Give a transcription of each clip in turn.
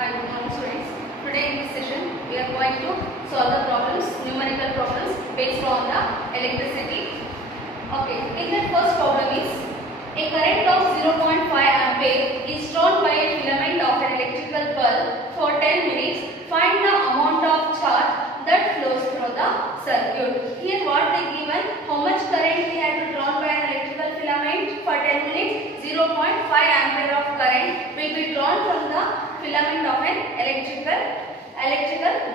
Hi, good morning students. Today in this session we are going to solve the problems, numerical problems based on the electricity. Okay, in the first problem is a current of 0.5 ampere is drawn by a filament of an electrical bulb for 10 minutes. Find the amount of charge that flows through the circuit. Here what they given, how much current we have to drawn by an electrical filament for 10 minutes. 0.5 ampere of current will be drawn from the filament of an electrical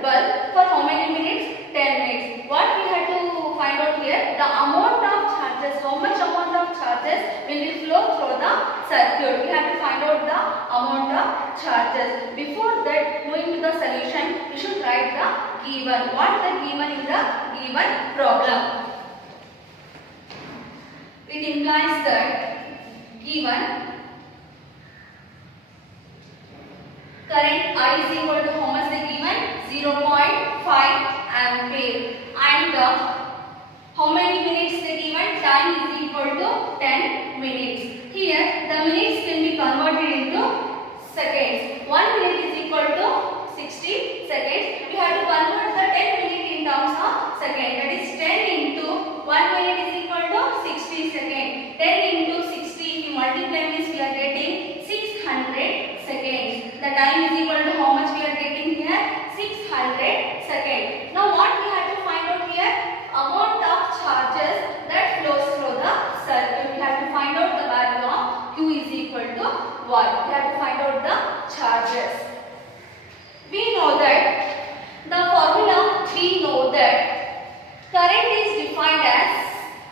bulb for how many minutes? 10 minutes. What we have to find out here, the amount of charges, how much amount of charges will flow through the circuit. We have to find out the amount of charges. Before that, moving to the solution, we should write the given. What the given in the given problem? It implies that given current I is equal to how much they given? 0.5 ampere and how many minutes they given? Time is equal to 10 minutes. Here the minutes can be converted into seconds. 1 minute is equal to 60 seconds. We have to convert the 10 minutes in terms of second. That is 10 into 1 minute is equal to 60 seconds. 10 into 60, if you multiply this, we are getting 600 seconds. The time is equal to how much we are getting here? 600 seconds. Now what we have to find out here? Amount of charges that flows through the circuit. We have to find out the value of Q is equal to what? We have to find out the charges. We know that the formula, we know that current is defined as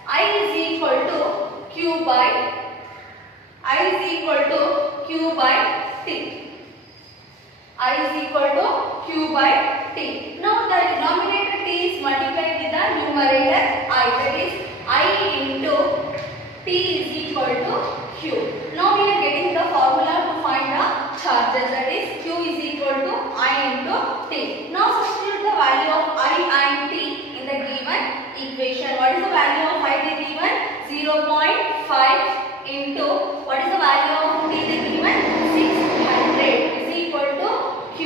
I is equal to Q by T. I is equal to Q by T. Now the denominator T is multiplied with the numerator I. That is I into T is equal to Q. Now we are getting the formula to find the charges. That is Q is equal to I into T. Now substitute the value of I and T in the given equation. What is the value of I they given? 0.5 into what is the value of T they given? 600 is equal to Q.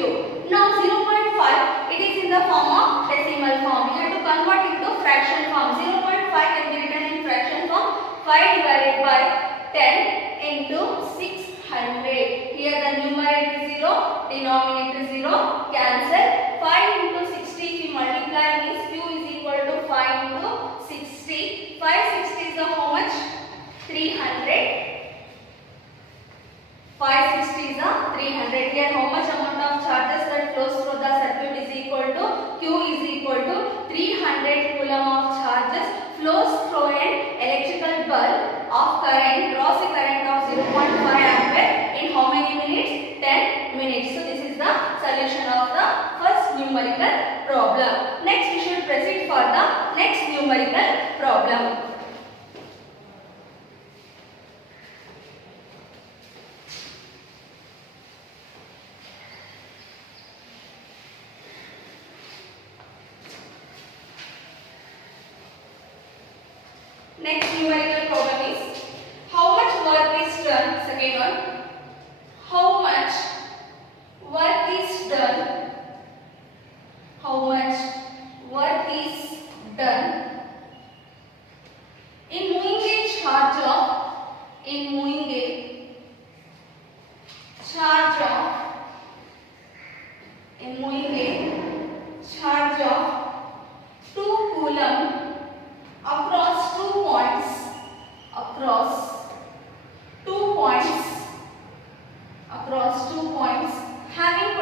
Now 0.5, it is in the form of decimal form. We have to convert into fraction form. 0.5 can be written in fraction form. 5 divided by 10 into 600. Here the numerator is 0, denominator 0, cancel. 5 into 60, if we multiply means Q is equal to 5 into 60. 560 is the how much? 300. 560 is a 300. Here how much amount of charges that flows through the circuit is equal to Q is equal to 300 coulomb of charges flows through an electrical bulb of current, draws a current of 0.5 ampere in how many minutes? 10 minutes. So this is the solution of the first numerical problem. Next we should proceed for the next numerical problem. Next numerical problem is how much work is done. Second one, how much work is done. How much work is done in moving a charge of 2 coulomb across 2 points having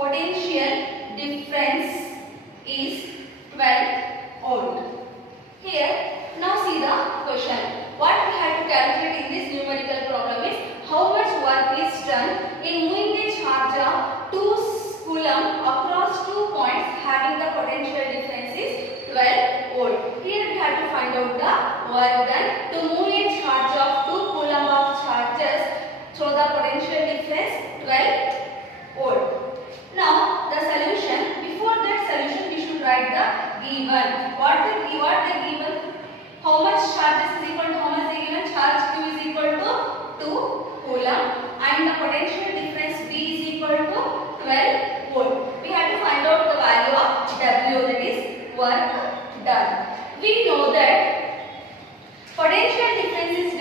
potential difference is 12 volt. Here now see the question. What we have to calculate in this numerical problem is how much work is done in moving a charge of 2 coulomb across 2 points having the potential difference is 12 volt. Here we have to find out the work done to move a charge of 2 coulomb of charges through the potential difference 12 volt. Now the solution, before that solution we should write the given. What the given? How much charge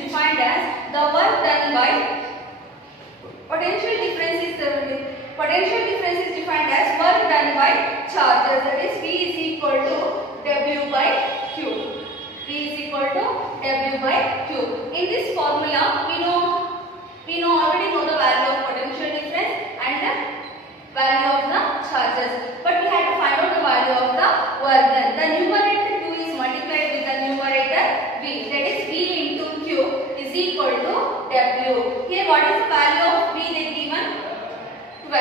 defined as the work done by potential difference is defined as work done by charges, that is V is equal to W by Q. V is equal to W by Q. In this formula we already know the value of potential difference and the value of the charges, but we had to find out the value of the work done. The numerator Q is multiplied with the numerator V, that is V into Q is equal to W. Here what is the value of V they given? 12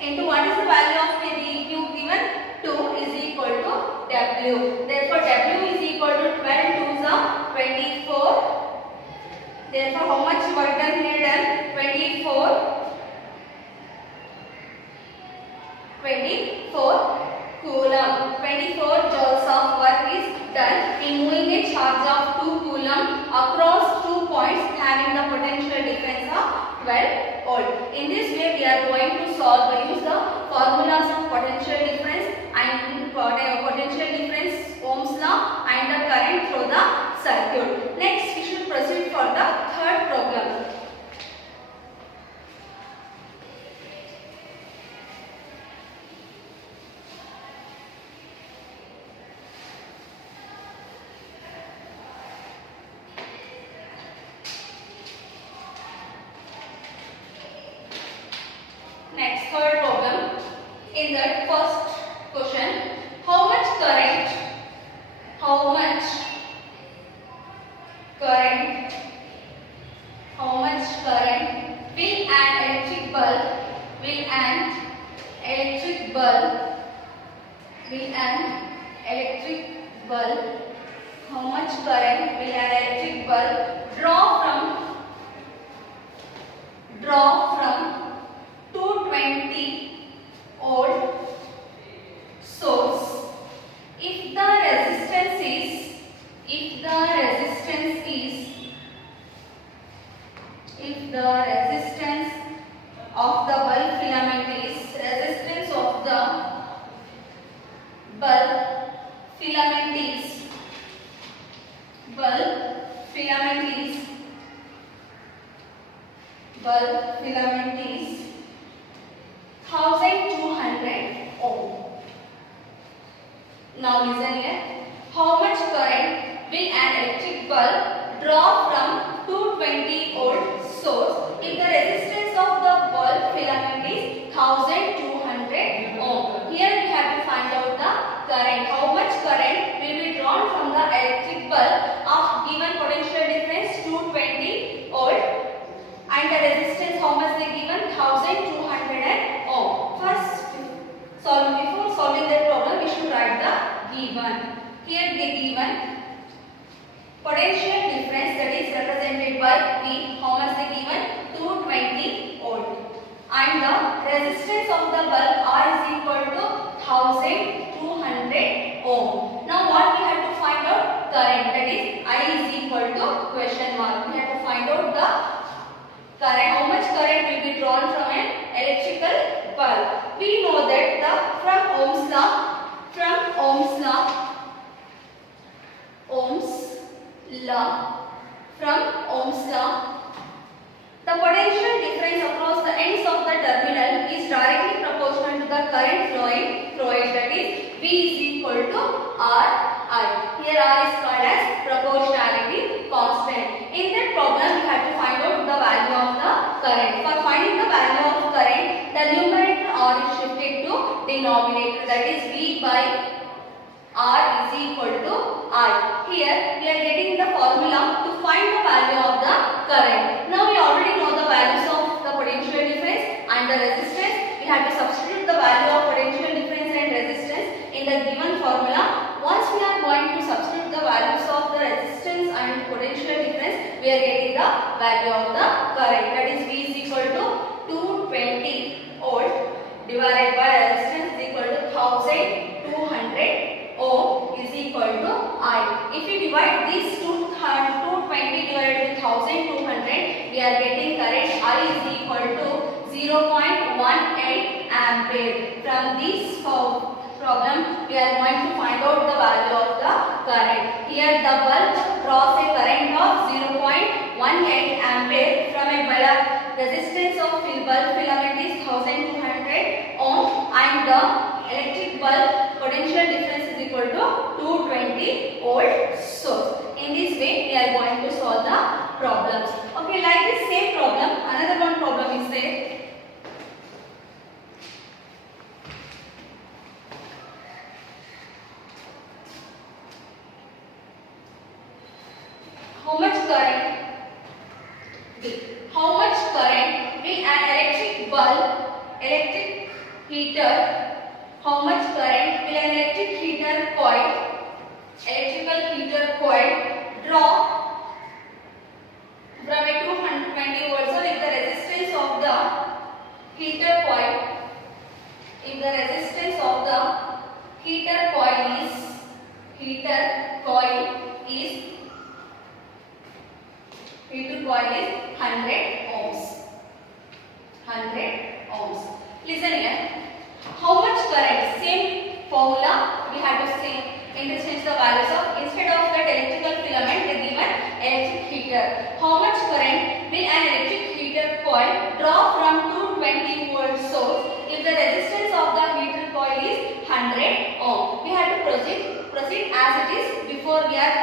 into what is the value of Q given? 2 is equal to W. Therefore W is equal to 12 2s are 24. Therefore how much work done here done? 24 coulomb. 24 joules of work is done in moving a charge of 2 coulomb across 2 points having the potential difference of 12 volt. In this way we are going to use the formulas of potential difference and potential difference, Ohm's law and the current through the circuit. Next we should proceed for the third problem. Next, third problem. In that first question, how much current will an electric bulb how much current will an electric bulb draw from 220 volt source if the resistance of the bulb filament is bulb filament is 1200 ohm. Now listen here. How much current will an electric bulb draw from 220 volt source if the resistance of the bulb filament is 1200 ohm? Here we have to find out the current. How much current will be drawn from the electric bulb of given potential difference 220 volt and the resistance how much they given 1200 ohm. First before solving that problem we should write the given. Here they given potential difference, that is represented by V. How much they given? 220 volt and the resistance of the bulb R is equal to 1200 ohm. Now what we have to find out? Current, that is I is equal to question mark. We have to find out the current. How much current will be drawn from an electrical bulb? We know that from Ohm's law, the potential difference across the ends of the terminal is directly proportional to the current flowing through it, that is V is equal to RI. Here R is called as proportionality constant. In that problem we have to find out the value of the current. For finding the value of current, the numerator R is shifted to denominator, that is V by R is equal to I. Here we are getting the formula to find the value of the current. Now we already know the values of the potential difference and the resistance. We have to substitute the value of potential difference and resistance in the given formula. Once we are going to substitute the values of the resistance and potential difference, we are getting the value of the current, that is V is equal to 220 volt divided by resistance is equal to 1200 ohm is equal to I. If we divide these 220 divided with 1200, we are getting current I is equal to 0.18 ampere. From this problem we are going to find out the value of the current. Here the bulb draws a current of 0.18 resistance of bulb filament is 1200 ohm and the electric bulb potential difference is equal to 220 volt source. In this way we are going to solve the problems. Okay, like this same problem, another one problem is there. How much current will an electric bulb, electric heater, how much current will an electric heater coil, electrical heater coil draw from a 220 volts? So if the resistance of the heater coil, if the resistance of the heater coil is 100 ohms. 100 ohms. Listen here. How much current? Same formula we have to interchange the values of. Instead of that electrical filament, they given electric heater. How much current will an electric heater coil draw from 220 volt source if the resistance of the heater coil is 100 ohm? We have to proceed as it is before we are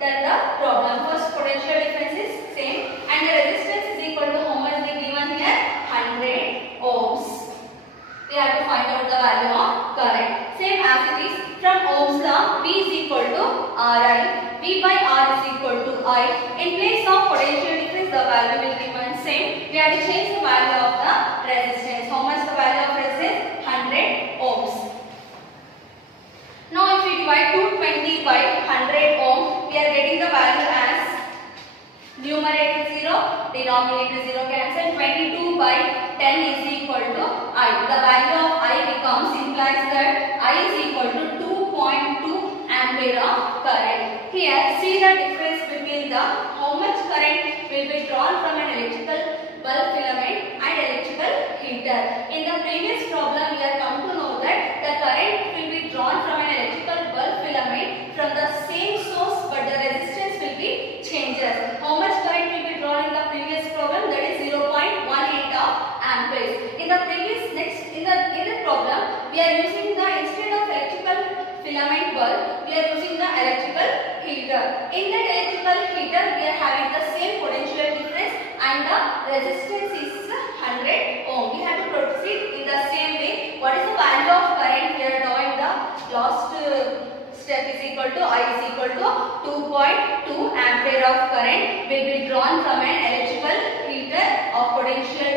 done the problem. First, potential difference is same and the resistance is equal to how much they given here? 100 ohms. We have to find out the value of current. Same as it is from Ohm's law, V is equal to Ri. V by R is equal to I. In place of potential difference, the value will remain same. We have to change the value of the resistance. How much the value of resistance? 100 ohms. Now if we divide 220 by 100 ohm, we are getting the value as numerator 0, denominator 0 cancel. 22 by 10 is equal to I. The value of I implies that I is equal to 2.2 ampere of current. Here see the difference between the how much current will be drawn from an electrical bulb filament and electrical heater. In the previous problem we have come to know that the current will be drawn from an electrical bulb filament from the same source, but the resistance will be changes. How much current will be drawn in the previous problem? That is 0.18 of amperes. In the problem we are using the, instead of electrical filament bulb, we are using the electrical heater. In that electrical heater we are having the same potential difference and the resistance is 100 ohm. We have to proceed in the same way. What is the value of current? We are drawing the last step is equal to I is equal to 2.2 ampere of current will be drawn from an electrical heater of potential